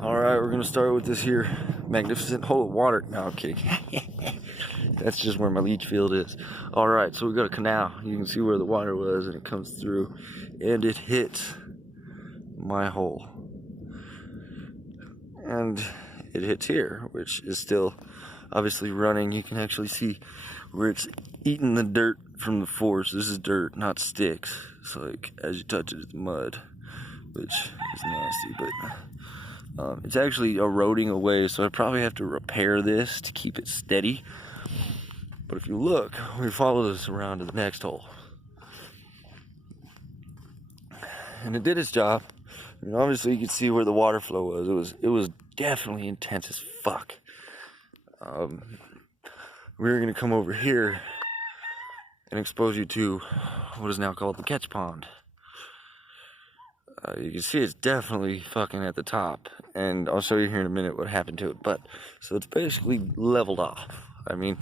Alright, we're gonna start with this here magnificent hole of water. No, I'm kidding. That's just where my leach field is. Alright, so we got a canal. You can see where the water was, and it comes through, and it hits my hole. And it hits here, which is still obviously running. You can actually see where it's eating the dirt from the force. This is dirt, not sticks. So like, as you touch it, it's mud, which is nasty, but it's actually eroding away, so I probably have to repair this to keep it steady. But if you look, we follow this around to the next hole, and it did its job. I mean, obviously you could see where the water flow was. It was definitely intense as fuck. We were gonna come over here and expose you to what is now called the catch pond. You can see it's definitely fucking at the top, and I'll show you here in a minute what happened to it. But so it's basically leveled off. I mean,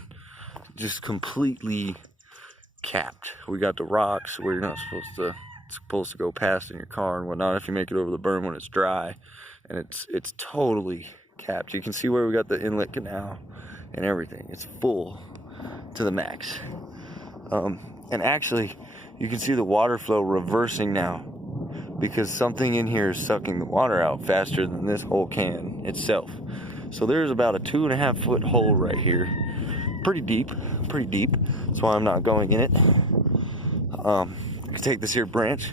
just completely capped. We got the rocks where you're not supposed to go past in your car and whatnot if you make it over the berm when it's dry, and it's totally capped. You can see where we got the inlet canal and everything. It's full to the max, and actually you can see the water flow reversing now, because something in here is sucking the water out faster than this hole can itself. So there's about a 2.5 foot hole right here. Pretty deep. That's why I'm not going in it. I can take this here branch,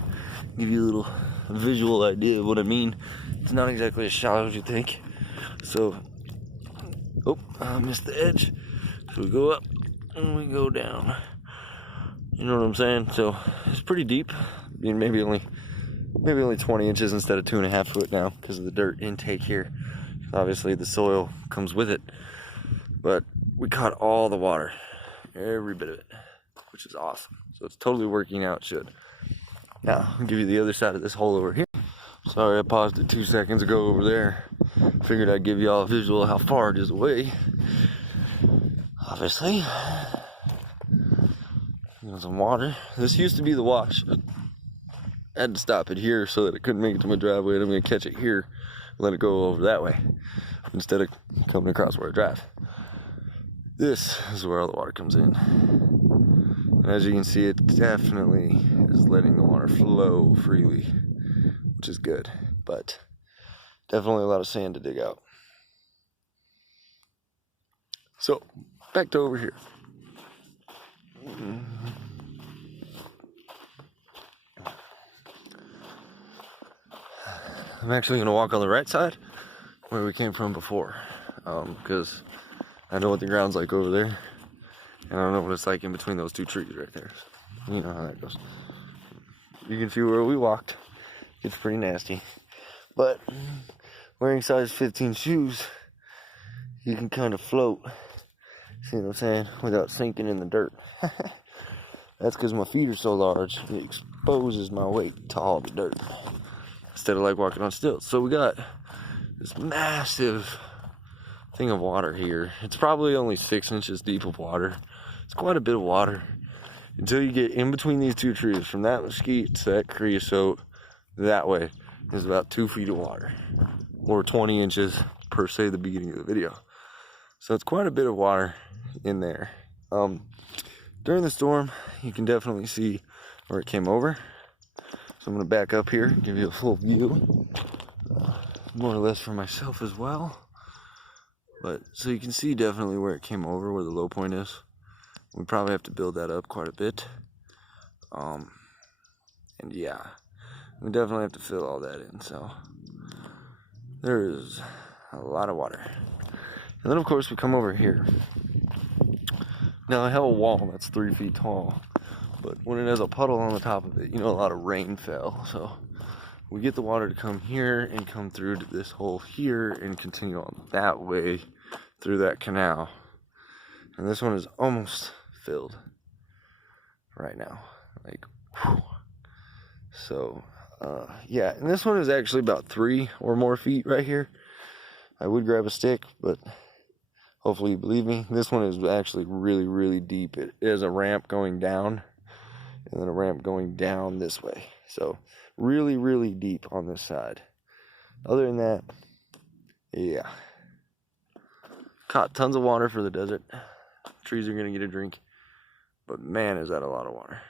give you a little visual idea of what I mean. It's not exactly as shallow as you think. So, oh, I missed the edge. So we go up and we go down. You know what I'm saying? So it's pretty deep. I mean, maybe only 20 inches instead of 2.5 foot now, because of the dirt intake here. Obviously the soil comes with it, but we caught all the water, every bit of it, which is awesome. So it's totally working out. Should now I'll give you the other side of this hole over here. Sorry, I paused it 2 seconds ago over there. Figured I'd give you all a visual of how far it is away. Obviously, some water. This used to be the wash. I had to stop it here so that it couldn't make it to my driveway, and I'm going to catch it here and let it go over that way instead of coming across where I drive. This is where all the water comes in. And as you can see, it definitely is letting the water flow freely, which is good, but definitely a lot of sand to dig out. So, back to over here. I'm actually going to walk on the right side where we came from before, because I know what the ground's like over there, and I don't know what it's like in between those two trees right there. So, you know how that goes. You can see where we walked. It's pretty nasty, but wearing size 15 shoes, you can kind of float, see what I'm saying, without sinking in the dirt. That's because my feet are so large, it exposes my weight to all the dirt, instead of like walking on stilts. So we got this massive thing of water here. It's probably only 6 inches deep of water. It's quite a bit of water until you get in between these two trees. From that mesquite to that creosote, that way is about 2 feet of water, or 20 inches per se, the beginning of the video. So it's quite a bit of water in there. During the storm, you can definitely see where it came over. So I'm going to back up here and give you a full view, more or less for myself as well. But so you can see definitely where it came over, where the low point is. We probably have to build that up quite a bit. And yeah, we definitely have to fill all that in. So there is a lot of water. And then of course we come over here. Now I have a wall that's 3 feet tall, but when it has a puddle on the top of it, you know, a lot of rain fell. So we get the water to come here and come through to this hole here and continue on that way through that canal. And this one is almost filled right now. Like, whew. So, yeah, and this one is actually about 3 or more feet right here. I would grab a stick, but hopefully you believe me. This one is actually really, really deep. It is a ramp going down, and then a ramp going down this way. So really, really deep on this side. Other than that, Yeah. Caught tons of water for the desert. Trees are gonna get a drink. But man, is that a lot of water.